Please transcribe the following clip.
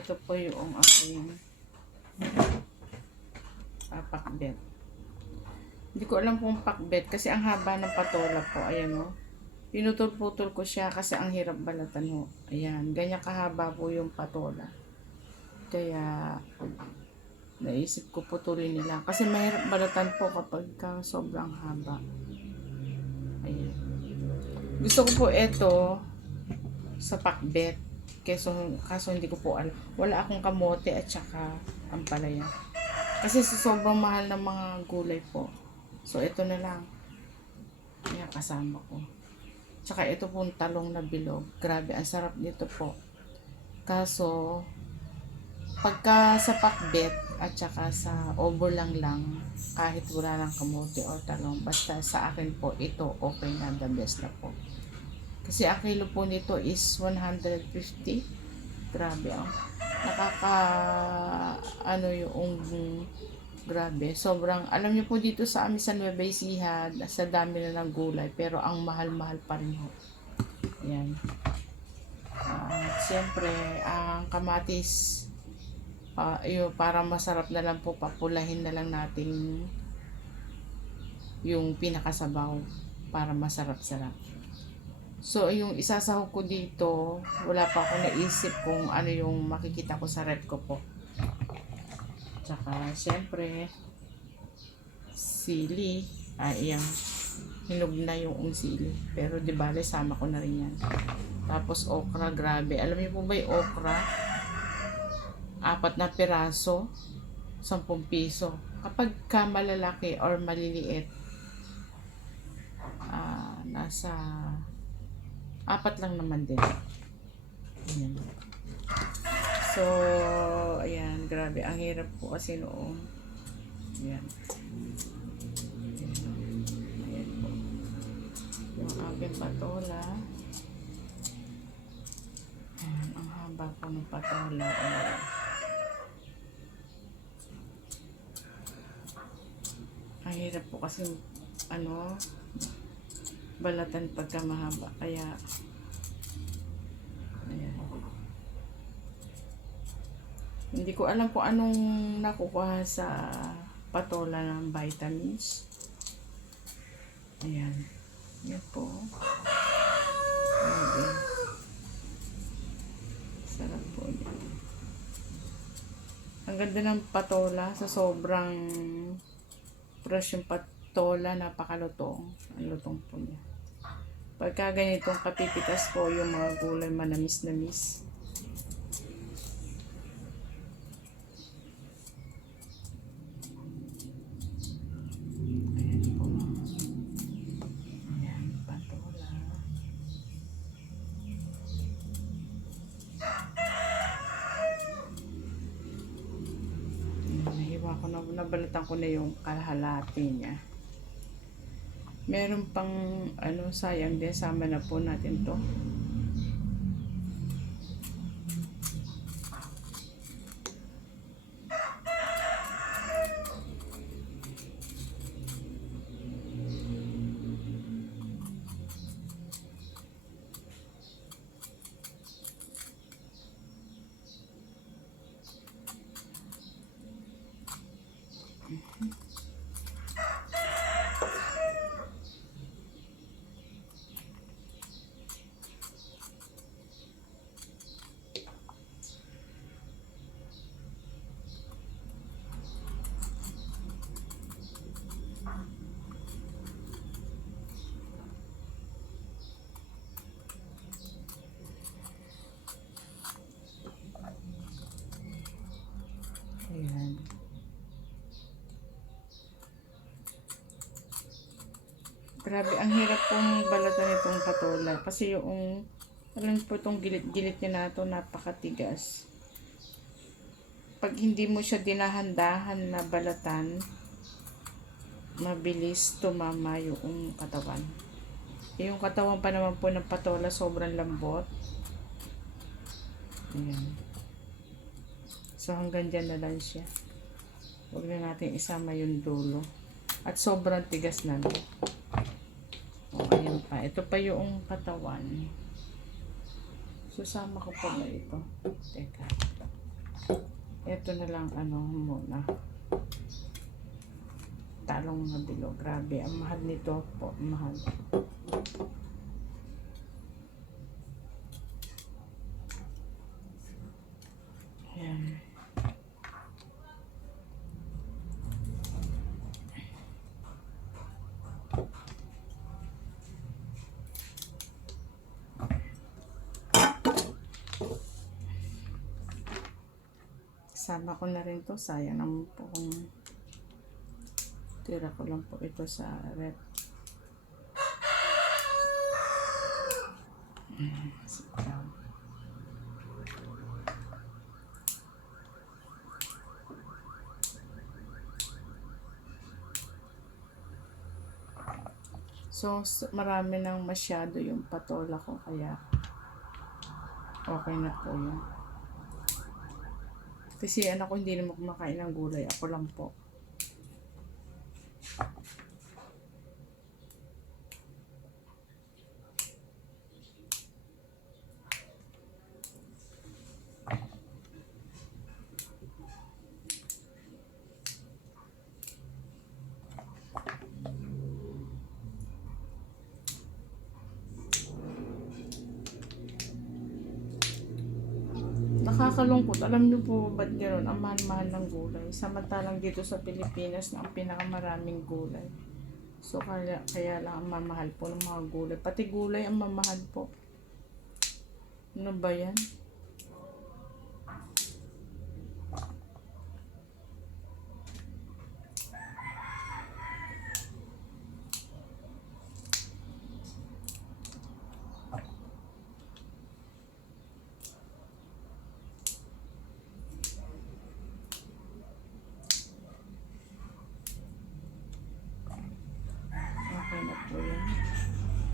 ito po yung aking pakbet. Hindi ko alam kung pakbet kasi ang haba ng patola po. Ayan o. Pinutol-putol ko siya kasi ang hirap balatan ho. Ayan. Ganyan kahaba po yung patola. Kaya naisip ko putulin nila. Kasi mahirap balatan po kapag sobrang haba. Ayan. Gusto ko po ito sa pakbet. Kaso hindi ko po alam. Wala akong kamote at saka ampalaya. Kasi sa sobrang mahal ng mga gulay po. So ito na lang. Kaya kasama ko. Tsaka ito pong talong na bilog. Grabe, ang sarap nito po. Kaso, pagka sa pakbet at saka sa obolang lang, kahit wala lang kamote o talong, basta sa akin po, ito okay na, the best na po. Kasi ang kilo po nito is 150. Grabe, oh. Grabe. Sobrang, alam niyo po dito sa amin sa Nueva Ecija, sa dami na ng gulay, pero ang mahal-mahal pa rin ho. Ayan. Siyempre, ang kamatis, para masarap na lang po, papulahin na lang natin yung pinakasabaw para masarap-sarap. So, yung isasahog ko dito, wala pa ako naisip kung ano yung makikita ko sa rep ko po. Tsaka, syempre, sili. Ayan. Hinog na yung sili. Pero, di bale, sama ko na rin yan. Tapos, okra, grabe. Alam niyo po ba yung okra? 4 na piraso, 10 piso. Kapag ka malalaki or maliliit, nasa 4 lang naman din. Ayan. So, ayan, grabe. Ang hirap po kasi noong. Ayan. Ayan po. Yung aking patola. Ayan, ang haba po ng patola. Ayan. Ang hirap po kasi, balatan pagka mahaba. Kaya, ayan. Hindi ko alam kung anong nakukuha sa patola ng vitamins. Ayan. Yan po. Ayan. Sarap po yan. Ang ganda ng patola sa sobrang fresh yung patola. Napakalutong. Ang lutong po niya. Pagka ganitong kapipitas po yung mga gulay manamis-namis. Ayan po. Ayan, patola. Nahiwa ko na, nabalatan ko na yung kalahati niya. Meron pang sayang din, sama na po natin to. Ayan. Grabe, ang hirap pong balatan itong patola. Kasi yung, alam po itong gilit-gilit niya na ito, napakatigas. Pag hindi mo siya dinahandahan na balatan, mabilis tumama yung katawan. Yung katawan pa naman po ng patola, sobrang lambot. Ayan. So, hanggang dyan na lang siya. Huwag na natin isama yung dulo. At sobrang tigas na. O, ayan pa. Ito pa yung katawan. Susama ko pa ba ito? Teka. Ito na lang ano muna. Talong na bilog. Grabe, ang mahal nito po. Mahal. Ayan. Sama ko na rin to. Sayang naman po kung tira ko lang po ito sa rep. So, marami nang masyado yung patola ko, kaya okay na po yun. Kasi anak ko hindi naman kumakain ng gulay, ako lang po. Nakakalungkot. Alam niyo po ba't gano'n? Ang mahal-mahal ng gulay. Samantalang dito sa Pilipinas na ang pinakamaraming gulay. So, kaya lang ang mamahal po ng mga gulay. Pati gulay ang mamahal po. Ano ba yan?